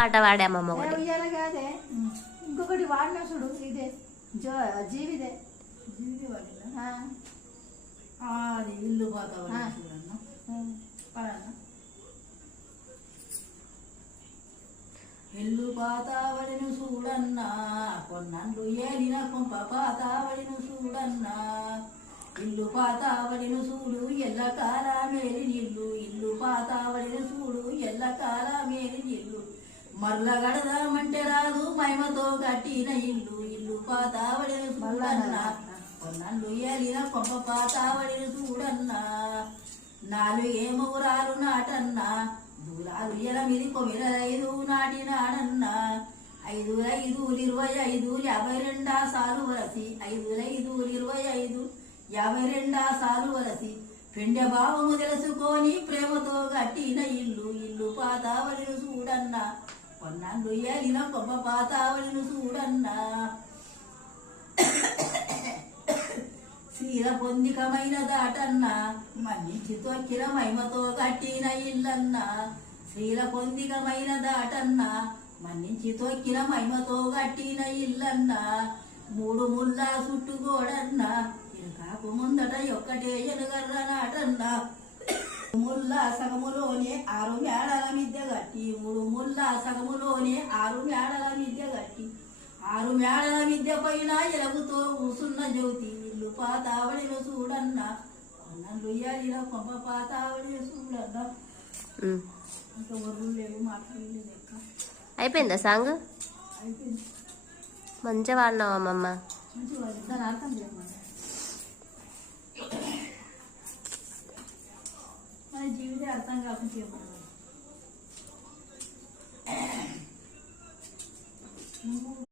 పాట పాడామమ్మ ఒకటి. ఉయ్యాల కాదే, ఇంకొకటి వాడినా చూడు, ఇదే జీవిదే. జీవిదే వాడినా అది ఇల్లు పాత ఇల్లు పాతావడిను చూడన్నా, కొన్నండ్లు ఏలిన కొంప పాతావడిను చూడన్నా. ఇల్లు పాతావడిను చూడు ఎల్లకాల మేలి నీళ్ళు, ఇల్లు పాతావడిను చూడు ఎల్లకాల మేలి నీళ్ళు. మరల గడదామంటే రాదు మైమతో కట్టిన ఇల్లు, ఇల్లు పాతావడిను చూడన్నా, కొన్నండ్లు ఏలిన కొంప పాతావడిను చూడన్నా. 4 ఏమవురాలు నాటన్నా, దూరాలు 8 నాటినాడన్నా. 5 5 25 52 సాలు వరసి, 5 5 25 52 సాలు వరసి. పెండె భావము తెలుసుకొని ప్రేమతో కట్టిన ఇల్లు, ఇల్లు పాతావడిను చూడన్నా, కొన్నండ్లు ఏలిన కొంప పాతావడిను చూడన్నా. శ్రీల పొందికమైన దాటన్నా, మన్నించి తొక్కిన మైమతో కట్టిన ఇల్లన్నా. శ్రీల పొందికమైన దాటన్నా, మన్నించి తొక్కిన మైమతో కట్టిన ఇల్లన్నా. 3 ముళ్ళ చుట్టుకోడన్నా, ఇరుకాకు ముందట ఒక్కటే ఎనుగర్ర నాటన్నా. ముళ్ళ సగములోనే 6 మేడల మిద్దె గట్టి, 3 ముళ్ళ సగములోనే 6 మేడల మిద్దె గట్టి. 6 మేడల మిద్దె పైన ఎలుగుతో కూసున్న జ్యోతి, ఇల్లు పాతావడిను చూడన్నా, కొన్నండ్లు ఏలిన కొంప పాతావడిను చూడన్నా. ఇంకా ఒర్రులు లేవు, మాట్లాడలేదు. అయిపోయిందా సాంగ్? అయిపోయింది. మంచిగా పాడినావు అమ్మమ్మ. మంచిగా దాని అర్థం లేదు మన జీవితం అర్థం కాకుండా